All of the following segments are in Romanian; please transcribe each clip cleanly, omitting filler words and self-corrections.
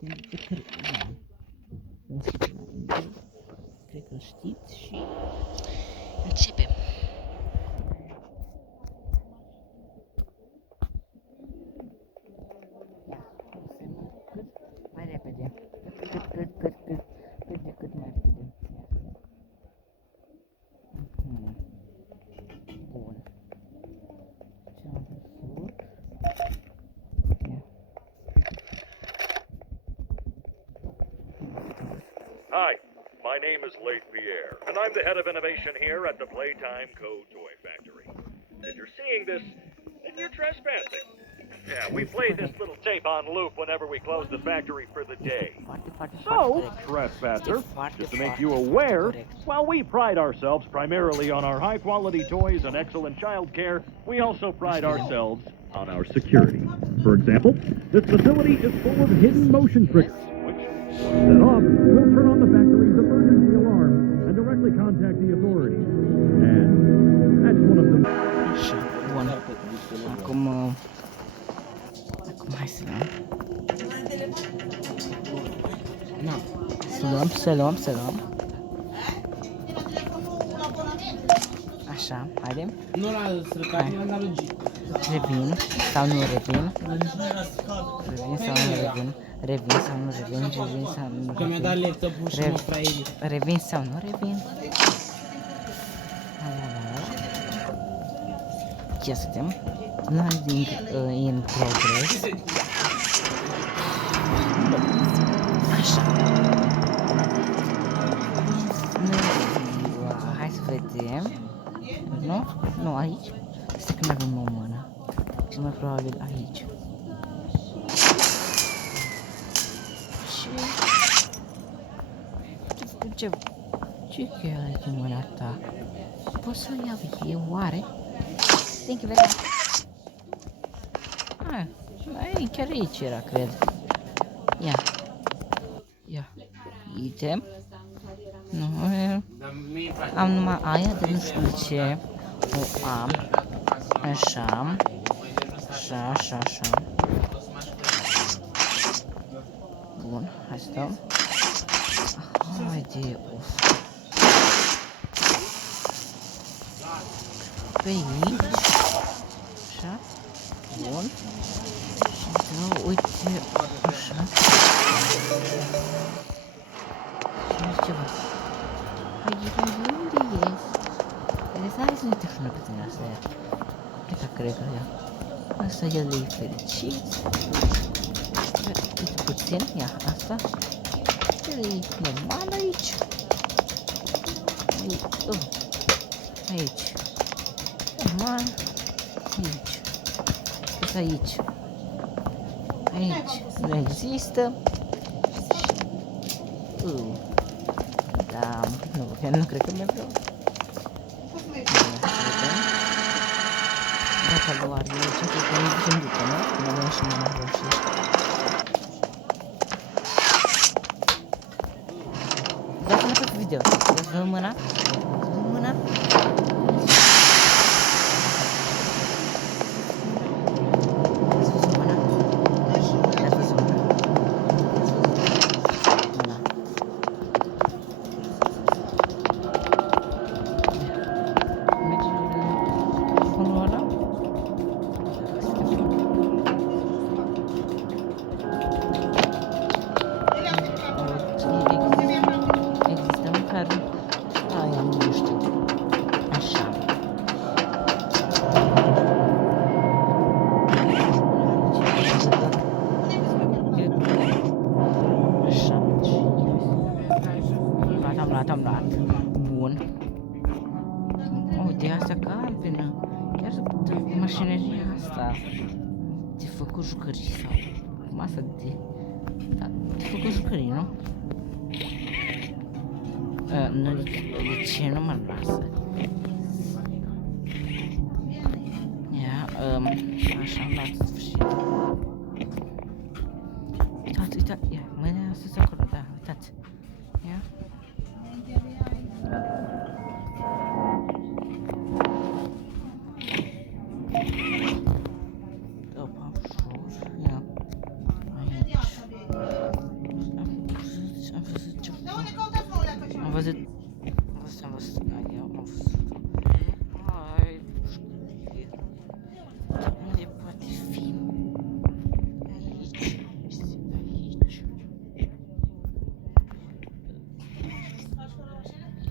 de cred. Nu știu ce mai cred că știți și începem. Cât mai repede. Cât mai repede. Bun. Ce am văzut? Hi, my name is Leif Pierre, and I'm the head of innovation here at the Playtime Co. Toy Factory. If you're seeing this, then you're trespassing. Yeah, we play this little tape on loop whenever we close the factory for the day. So, trespasser, just to make you aware, while we pride ourselves primarily on our high-quality toys and excellent child care, we also pride ourselves on our security. For example, this facility is full of hidden motion triggers, which, once set off, will turn on the factory's emergency alarm and directly contact the authorities. And that's one of the... Bun. Acum hai să luăm. Să luăm. Așa, haidem. Nu la străcat, nu la lungit. Revin sau nu revin. Că mi-a dat laptopul și mă fraierii. Revin sau nu revin. Ia să vedem. Landing in progress. Așa. Hai să vedem. Nu? Nu, aici? Stai că n-avem o mână. Cel mai probabil aici. Și... Ce cheia e mâna ta? Poți să o iau eu, oare? Thank you very much. Chiar aici era, cred. Ia. Item. Nu, am numai aia, de nu știu ce. O am. Așa. Bun, hai să dau. Haide, pe aici. Așa. Bun. Și dau, uite, așa. Și nu știu ceva. Hai, unde e? Hai să ne tehnologie pe tine asta e. Completa, cred că ea. Asta el e fericit. Uite puțin, ia, asta. El e normal aici. Aici. Normal. Aici. Aici nu există. Da, nu cred că mi-a vreau. Dacă doar e ce că nu putem ducă, nu? Nu avem și mâna roșie. Dacă nu fac video, să vă mâna. Am luat. Bun. Uite, asta galbenă. Chiar să putem mașineria asta. De făcut jucării sau masa de... Da, de făcut jucării, nu? Nu, de ce nu mă lasă? Ia, așa am luat în sfârșit. Uitați, ia, mâinile astea sunt acolo, da, uitați. Ia. Opa, ușor, ia. Aici. văzut... Am văzut... Am văzut... Ai, pușcărie. Unde poate fi? Aici. Este aici.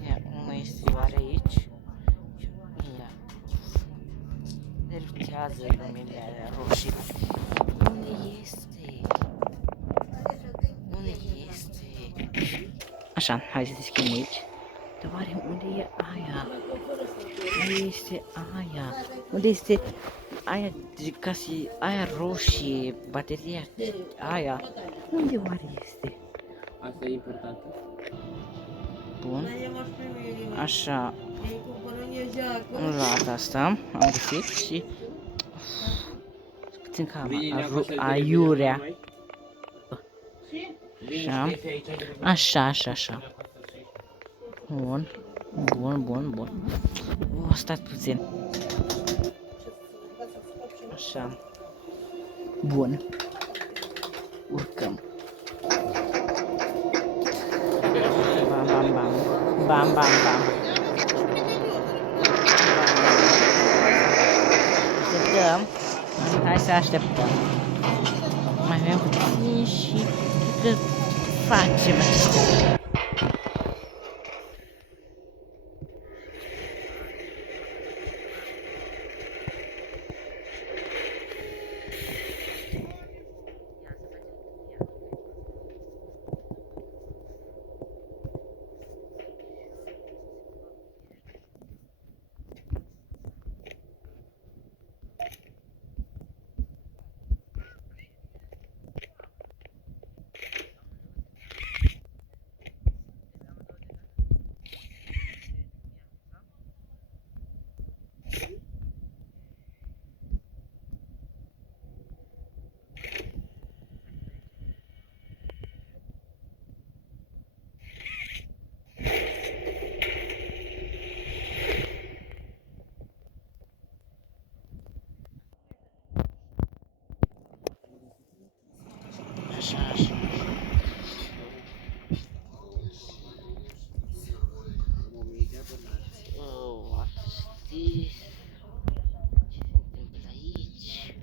Ia, una este oare aici? Ia. Derutează lumile alea roșii. Unde este? Unde este? Așa, hai să deschidem aici. Dar oare unde e aia? Unde este aia? Unde este aia de casi, aia roșie, bateria aia? Unde oare este? Asta e importantă. Bun. Așa. Am luat asta, am găsit și... Puțin ca aiurea. Așa. Bun. Stați puțin. Așa. Bun. Urcăm. Bam. Așteptăm. Hai să așteptăm. Mai avem puțin și cred că facem asta. Așa. Oh, știi ce se întâmplă aici?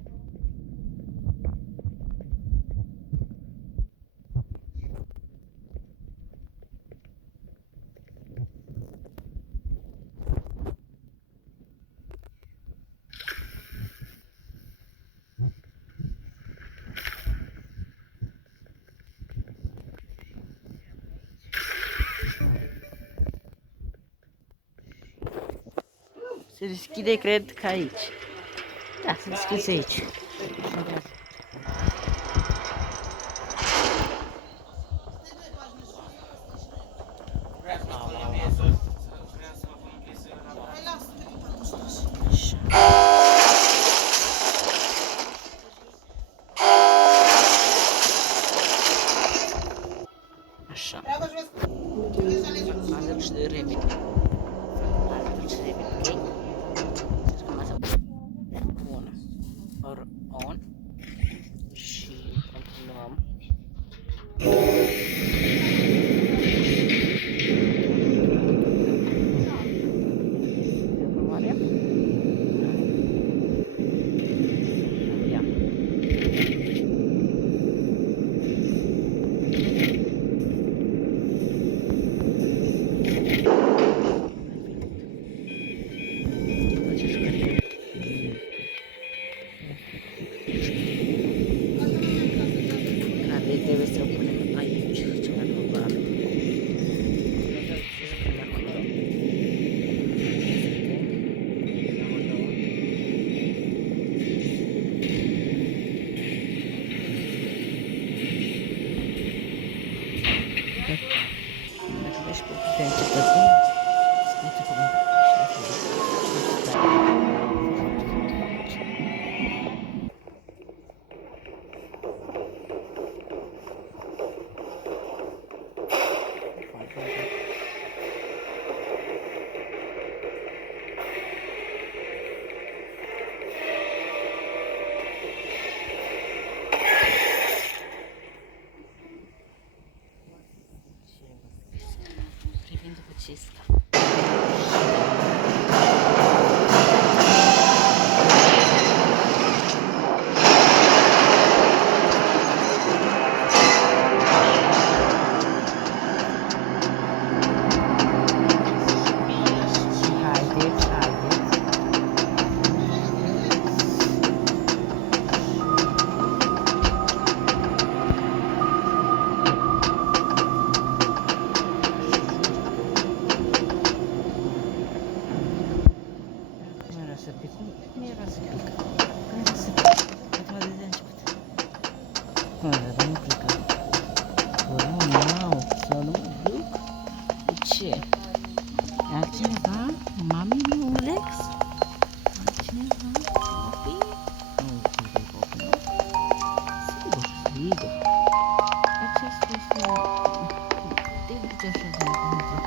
Se deschide, cred că aici. Da, se deschide aici. Așa. Am și de repede. Bun. On. Și continuăm. Trebuie să o punem aici, ceva probabil. Dacă vezi cu putem începători, scrie-te cuvântul. Privind Dar nu cred că... Wow, să nu mă duc? De ce? E altcineva? Mami, nu, Lex? Altcineva? Copii? Nu, nu e copii, nu? Sigur, sigur. Acesta este... De ce așa de încă?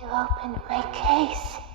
You opened my case.